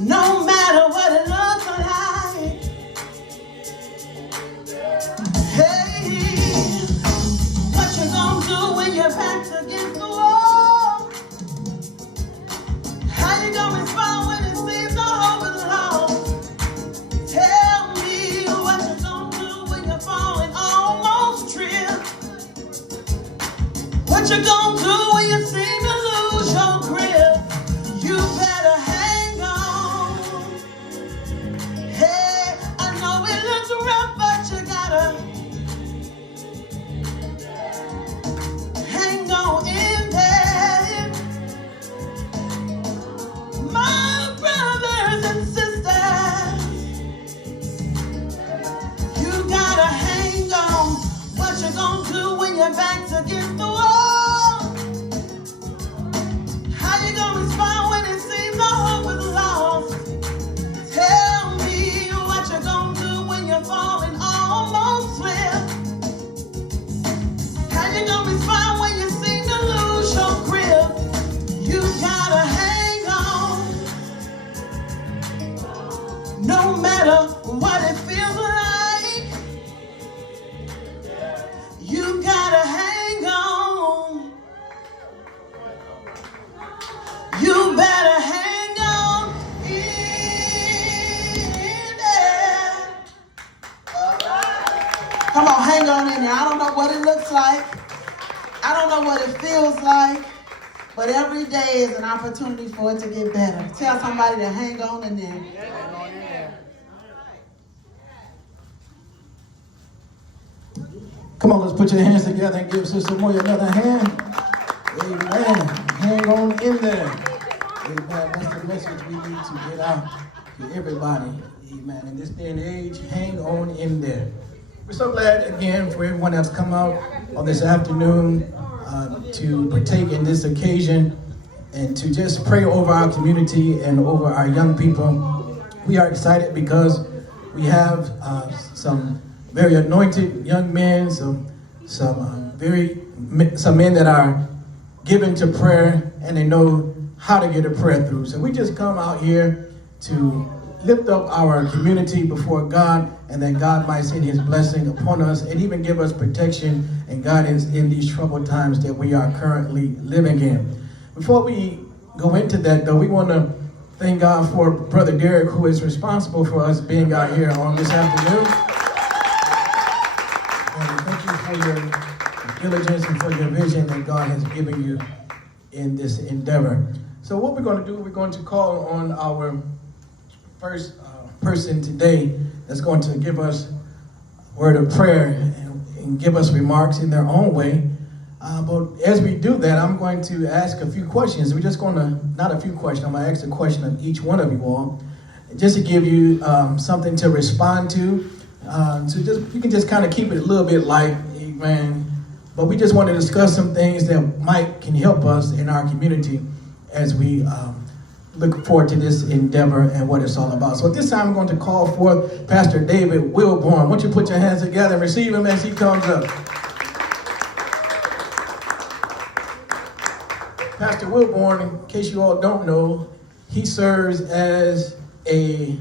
No matter what it looks like. Hey, what you gonna do when your back's against the wall? How you gonna respond when it seems the hope is lost? Tell me what you gonna do when you're falling, almost tripped. What you gonna do when you seem to lose your grip? You better hang on. Hey, I know it looks rough, but you gotta hang on in there. My brothers and sisters, you gotta hang on. What you gonna do when your back's against the wall? How you gonna respond when it seems the hope is lost? Tell me what you gonna do when you're falling, almost slip. How you gonna respond when you seem to lose your grip? You gotta hang on. No matter what it feels like, you gotta hang on. You better hang on in there. Come on, hang on in there. I don't know what it looks like. I don't know what it feels like. But every day is an opportunity for it to get better. Tell somebody to hang on in there. Come on, let's put your hands together and give Sister Moya another hand. Amen. Hang on in there. Amen. That's the message we need to get out to everybody. Amen. In this day and age, hang on in there. We're so glad again for everyone that's come out on this afternoon to partake in this occasion and to just pray over our community and over our young people. We are excited because we have some very anointed young men, some men that are given to prayer and they know how to get a prayer through. So we just come out here to lift up our community before God, and that God might send his blessing upon us and even give us protection and guidance in these troubled times that we are currently living in. Before we go into that though, we want to thank God for Brother Derek, who is responsible for us being out here on this afternoon. And thank you for your diligence and for your vision that God has given you in this endeavor. So what we're going to do, we're going to call on our first person today that's going to give us a word of prayer and give us remarks in their own way. But as we do that, I'm going to ask a few questions. We're just going to, not a few questions, I'm going to ask a question of each one of you all, just to give you something to respond to. So you can just kind of keep it a little bit light, amen. But we just want to discuss some things that can help us in our community as we look forward to this endeavor and what it's all about. So at this time, I'm going to call forth Pastor David Wilborn. Won't you put your hands together and receive him as he comes up. Pastor Wilborn, in case you all don't know, he serves as a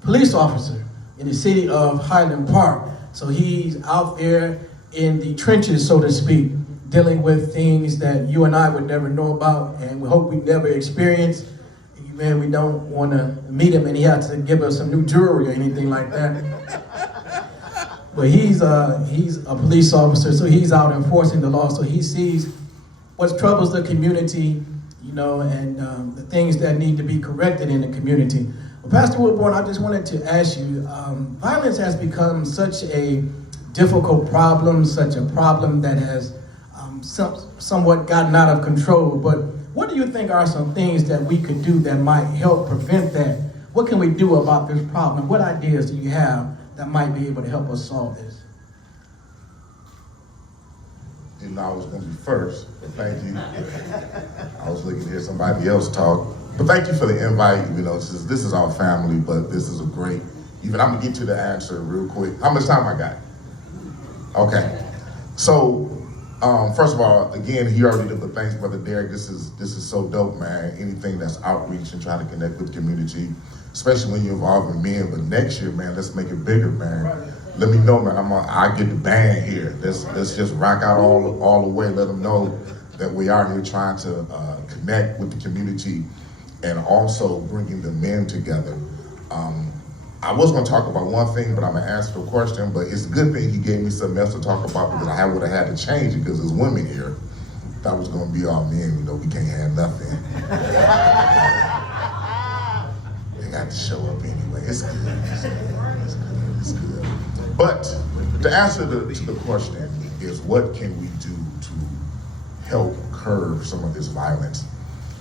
police officer in the city of Highland Park. So he's out there in the trenches, so to speak, dealing with things that you and I would never know about and we hope we never experience. Man, we don't want to meet him and he has to give us some new jewelry or anything like that. But he's a police officer, so he's out enforcing the law. So he sees what troubles the community, and the things that need to be corrected in the community. Well, Pastor Wilborn, I just wanted to ask you, violence has become such a difficult problem, such a problem that has somewhat gotten out of control. But what do you think are some things that we could do that might help prevent that? What can we do about this problem? What ideas do you have that might be able to help us solve this? Didn't know I was going to be first, but thank you. I was looking to hear somebody else talk. But thank you for the invite. This is our family, but this is a great, I'm going to get you the answer real quick. How much time I got? Okay. So First of all, again, he already did, but thanks, Brother Derek. This is so dope, man. Anything that's outreach and trying to connect with the community, especially when you're involving men. But next year, man, let's make it bigger, man. Let me know, man. I get the band here. Let's just rock out all the way. Let them know that we are here trying to connect with the community and also bringing the men together. I was going to talk about one thing, but I'm going to answer the question. But it's a good thing he gave me something else to talk about because I would have had to change it because there's women here. That was going to be all men. You know, we can't have nothing. They got to show up anyway. It's good. It's good. It's good. It's good. But to answer to the question is, what can we do to help curb some of this violence?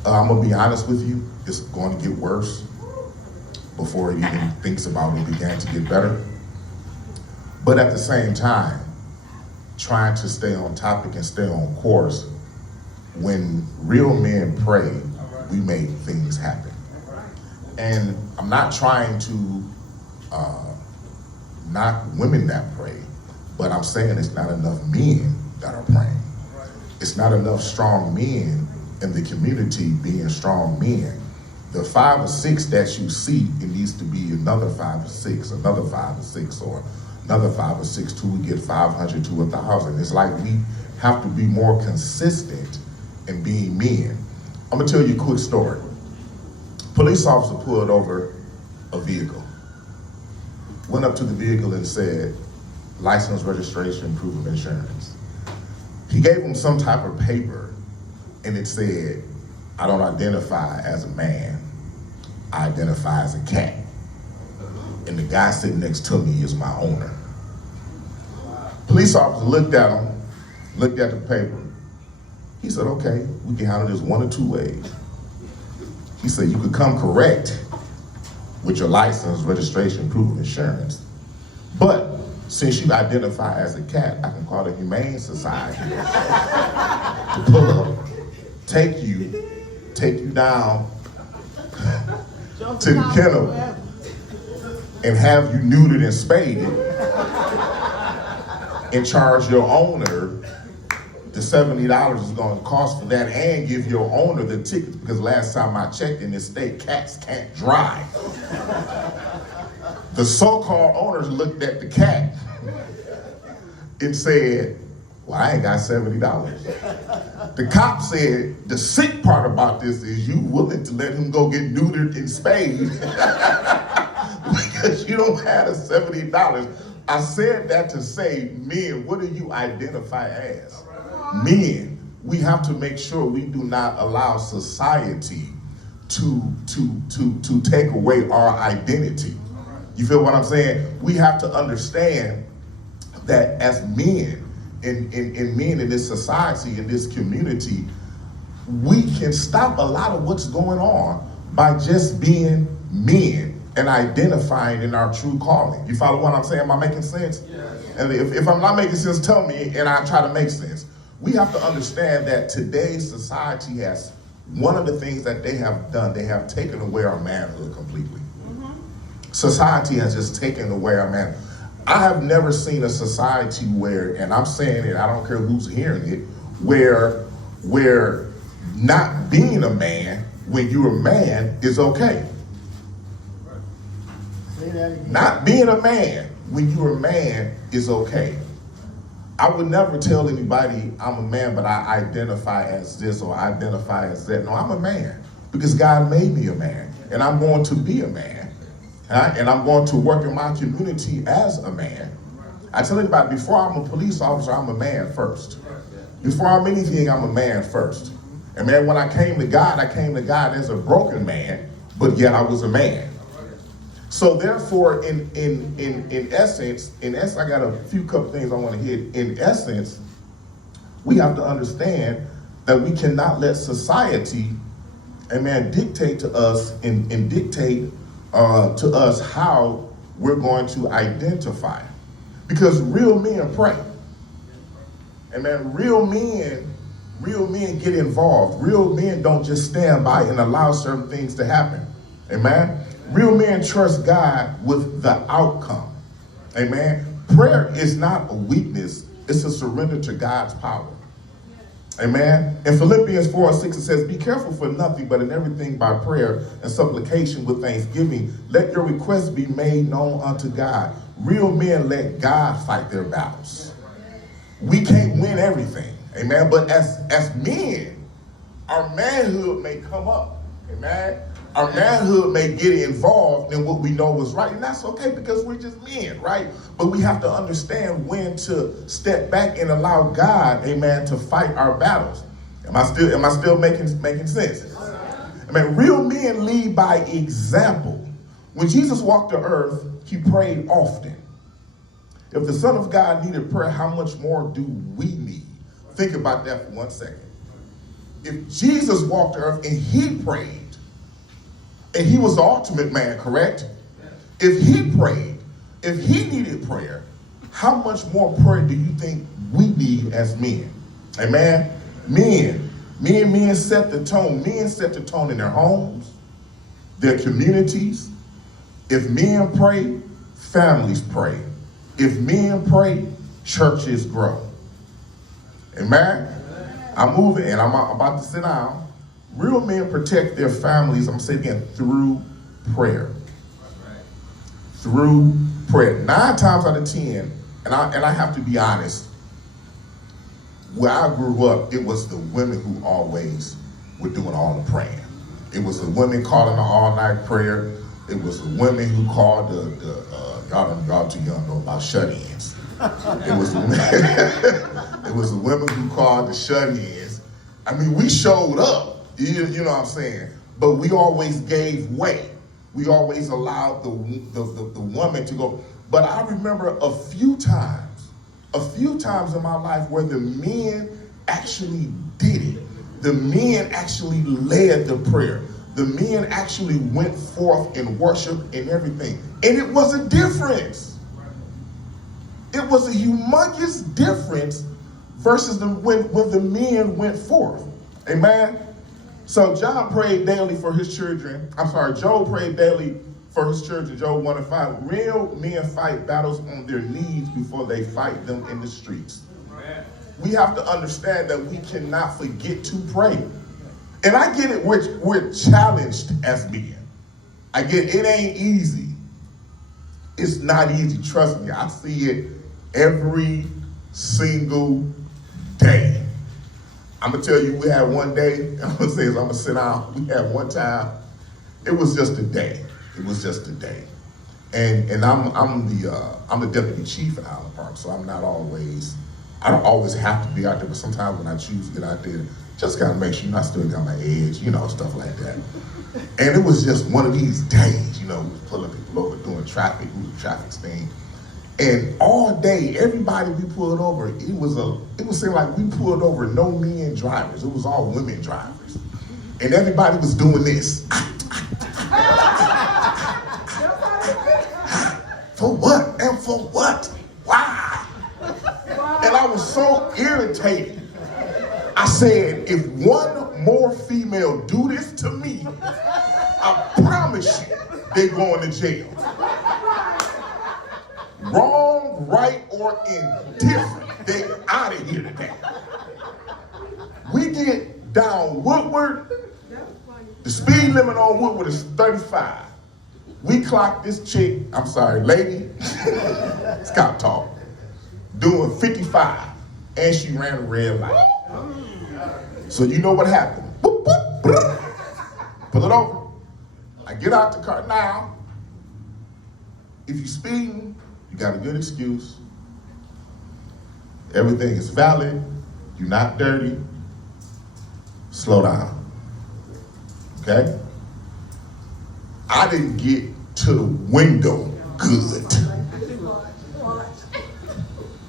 I'm going to be honest with you. It's going to get worse before it even thinks about it began to get better. But at the same time, trying to stay on topic and stay on course. When real men pray, we make things happen. And I'm not trying to knock women that pray, but I'm saying it's not enough men that are praying. It's not enough strong men in the community being strong men. The 5 or 6 that you see, it needs to be another 5 or 6, another 5 or 6, or another 5 or 6 till we get 500 to 1,000. It's like we have to be more consistent in being men. I'm gonna tell you a quick story. Police officer pulled over a vehicle, went up to the vehicle and said, license, registration, proof of insurance. He gave him some type of paper and it said, I don't identify as a man, I identify as a cat. And the guy sitting next to me is my owner. Police officer looked at him, looked at the paper. He said, okay, we can handle this 1 or 2 ways. He said, you could come correct with your license, registration, proof of insurance. But since you identify as a cat, I can call the Humane Society to pull up, take you down to the kennel and have you neutered and spaded and charge your owner the $70 is going to cost for that and give your owner the tickets, because last time I checked in this state, cats can't drive. The so-called owners looked at the cat and said, well, I ain't got $70. The cop said, the sick part about this is you willing to let him go get neutered and spayed because you don't have the $70. I said that to say, men, what do you identify as? Men, we have to make sure we do not allow society to take away our identity. You feel what I'm saying? We have to understand that as men, and men in this society, in this community, we can stop a lot of what's going on by just being men and identifying in our true calling. You follow what I'm saying? Am I making sense? Yes. And if I'm not making sense, tell me and I try to make sense. We have to understand that today's society has, one of the things that they have done, they have taken away our manhood completely. Society has just taken away our manhood. I have never seen a society where, and I'm saying it, I don't care who's hearing it, where not being a man when you're a man is okay. Not being a man when you're a man is okay. I would never tell anybody I'm a man, but I identify as this or I identify as that. No, I'm a man because God made me a man, and I'm going to be a man. And I'm going to work in my community as a man. I tell anybody, before I'm a police officer, I'm a man first. Before I'm anything, I'm a man first. And man, when I came to God as a broken man, but yet I was a man. So therefore, in essence, I got a few couple things I want to hit. In essence, we have to understand that we cannot let society, dictate to us and dictate to us how we're going to identify. Because real men pray. And man, real men get involved. Real men don't just stand by and allow certain things to happen. Amen. Real men trust God with the outcome. Amen. Prayer is not a weakness, it's a surrender to God's power. Amen. In Philippians 4:6 it says, be careful for nothing, but in everything by prayer and supplication with thanksgiving, let your requests be made known unto God. Real men let God fight their battles. We can't win everything. Amen. But as men, our manhood may come up. Amen. Our manhood may get involved in what we know is right. And that's okay because we're just men, right? But we have to understand when to step back and allow God, amen, to fight our battles. Am I still making sense? I mean, real men lead by example. When Jesus walked the earth, he prayed often. If the Son of God needed prayer, how much more do we need? Think about that for 1 second. If Jesus walked the earth and he prayed, and he was the ultimate man, correct? If he prayed, if he needed prayer, how much more prayer do you think we need as men? Amen? Men set the tone. Men set the tone in their homes, their communities. If men pray, families pray. If men pray, churches grow. Amen? I'm moving and I'm about to sit down. Real men protect their families, I'm saying again, through prayer. Through prayer. 9 times out of 10, and I have to be honest, where I grew up, it was the women who always were doing all the praying. It was the women calling the all-night prayer. It was the women who called y'all too young to know about shut-ins. It was the women who called the shut-ins. I mean, we showed up. You know what I'm saying? But we always gave way. We always allowed the woman to go. But I remember a few times in my life where the men actually did it. The men actually led the prayer. The men actually went forth in worship and everything. And it was a difference. It was a humongous difference versus when the men went forth. Amen? So Job prayed daily for his children. Job prayed daily for his children. Job 1:5. Real men fight battles on their knees before they fight them in the streets. Amen. We have to understand that we cannot forget to pray. And I get it, we're challenged as men. I get it ain't easy. It's not easy, trust me. I see it every single day. I'm gonna tell you, we had one day, I'm gonna sit down. We had one time, it was just a day. It was just a day. And I'm the deputy chief in Highland Park, so I don't always have to be out there, but sometimes when I choose to get out there, just gotta make sure I still got my edge, stuff like that. And it was just one of these days, pulling people over, doing traffic thing. And all day, everybody we pulled over, it was seem like we pulled over no men drivers. It was all women drivers. And everybody was doing this. For what? And for what? Why? And I was so irritated. I said, if one more female do this to me, I promise you, they're going to jail. Wrong, right, or indifferent, they out of here today. We get down Woodward, the speed limit on Woodward is 35. We clocked this chick, lady, Scott talk, doing 55, and she ran a red light. So you know what happened? Boop, boop, boop. Pull it over. I get out the car. Now, if you're speeding, you got a good excuse. Everything is valid. You're not dirty. Slow down. Okay? I didn't get to the window good.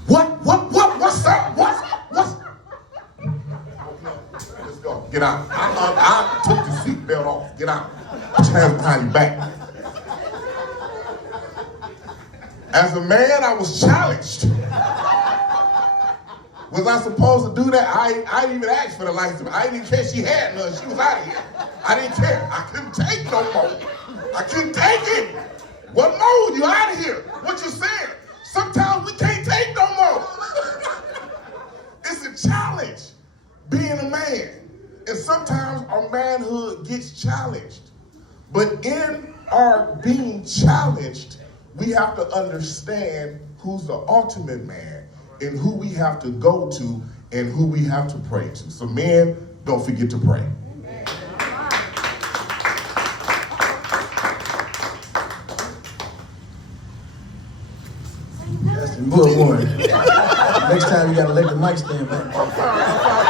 What's up? What's? Let's go. Get out. I took the seatbelt off. Get out. Put your hands behind your back. As a man, I was challenged. Was I supposed to do that? I didn't even ask for the license. I didn't care she had none. She was out of here. I didn't care. I couldn't take no more. I couldn't take it. What more? You out of here. What you saying? Sometimes we can't take no more. It's a challenge. Being sometimes our manhood gets challenged. But in our being challenged, we have to understand who's the ultimate man and who we have to go to and who we have to pray to. So men, don't forget to pray. That's the good one. Next time you gotta let the mic stand back.